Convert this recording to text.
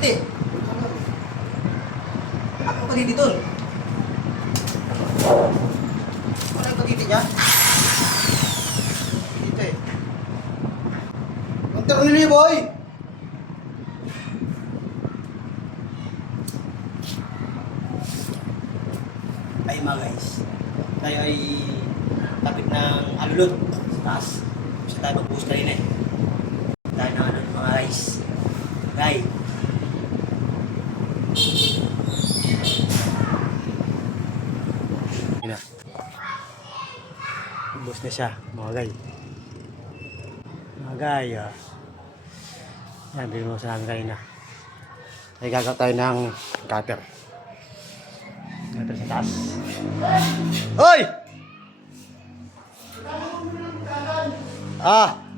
pagkiti. Ako pagkiti tol. Wala yung pagkiti niya. Dito eh. Ang taro nila yung boy! Ay mga guys, tayo ay tapit ng alulot sa taas. Gusto tayo mag-boost kanina eh. Tayo ng ano mga guys. Guy. Yan na. Boost na siya mga guy. Mga guy ah. Yan, bilhin mo sa namin kanina. Ay gagaw tayo ng cutter. Cutter sa taas. Hoy! Ah!